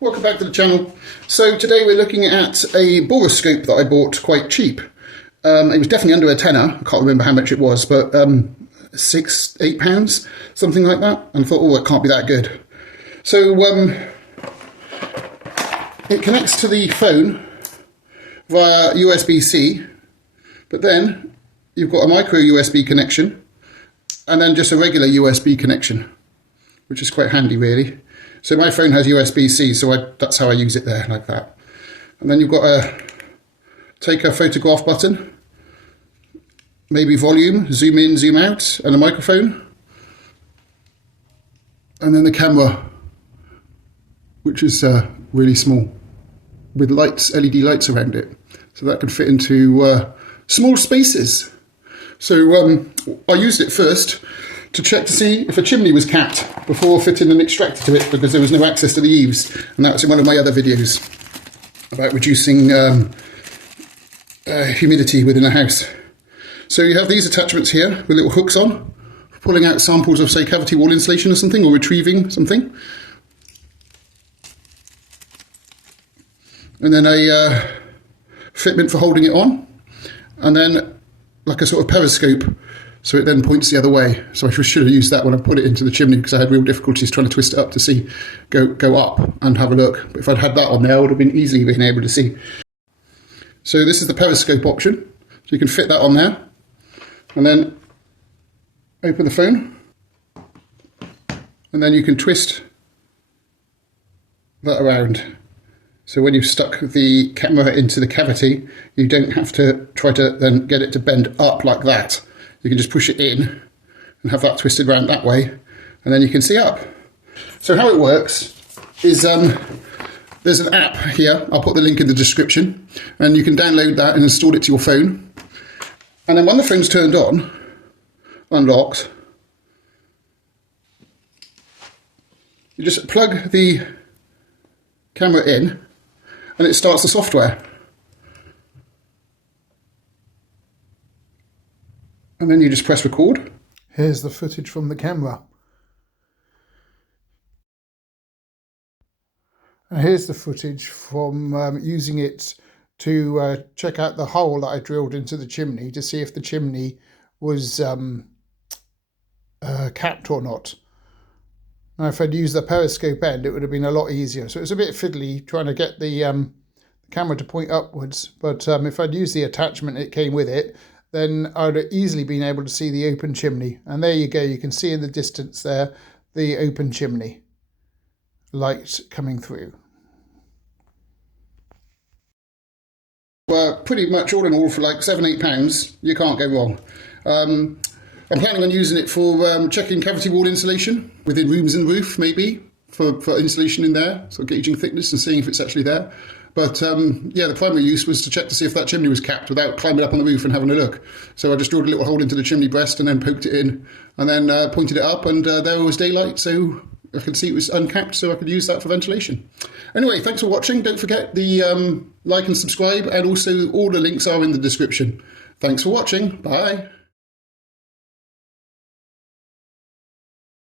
Welcome back to the channel. So today we're looking at a Borascope that I bought quite cheap. It was definitely under a tenner. I can't remember how much it was, but £6-8, something like that. And I thought, oh, it can't be that good. So it connects to the phone via USB-C, but then you've got a micro USB connection and then just a regular USB connection, which is quite handy really. So my phone has USB-C, so that's how I use it there, like that. And then you've got to take a photograph button, maybe volume, zoom in, zoom out, and a microphone. And then the camera, which is really small, with lights, LED lights around it. So that can fit into small spaces. So I used it first to check to see if a chimney was capped before fitting an extractor to it, because there was no access to the eaves, and that was in one of my other videos about reducing humidity within a house. So you have these attachments here with little hooks on, for pulling out samples of, say, cavity wall insulation or something, or retrieving something. And then a fitment for holding it on, and then like a sort of periscope, so it then points the other way. So I should have used that when I put it into the chimney, because I had real difficulties trying to twist it up to see, go up and have a look. But if I'd had that on there, I would have been easily been able to see. So this is the periscope option. So you can fit that on there, and then open the phone, and then you can twist that around. So when you've stuck the camera into the cavity, you don't have to try to then get it to bend up like that. You can just push it in and have that twisted around that way, and then you can see up. So how it works is there's an app here. I'll put the link in the description, and you can download that and install it to your phone. And then when the phone's turned on, unlocked, you just plug the camera in and it starts the software. And then you just press record. Here's the footage from the camera. And here's the footage from using it to check out the hole that I drilled into the chimney to see if the chimney was capped or not. Now if I'd used the periscope end, it would have been a lot easier. So it was a bit fiddly trying to get the camera to point upwards, but if I'd used the attachment it came with it, then I'd have easily been able to see the open chimney. And there you go, you can see in the distance there, the open chimney, light coming through. Well, pretty much all in all, for like £7-8, you can't go wrong. I'm planning on using it for checking cavity wall insulation within rooms and roof, maybe, for insulation in there, so gauging thickness and seeing if it's actually there. But yeah, the primary use was to check to see if that chimney was capped without climbing up on the roof and having a look. So I just drilled a little hole into the chimney breast and then poked it in, and then pointed it up, and there was daylight, so I could see it was uncapped, so I could use that for ventilation. Anyway, thanks for watching. Don't forget the like and subscribe, and also all the links are in the description. Thanks for watching. Bye.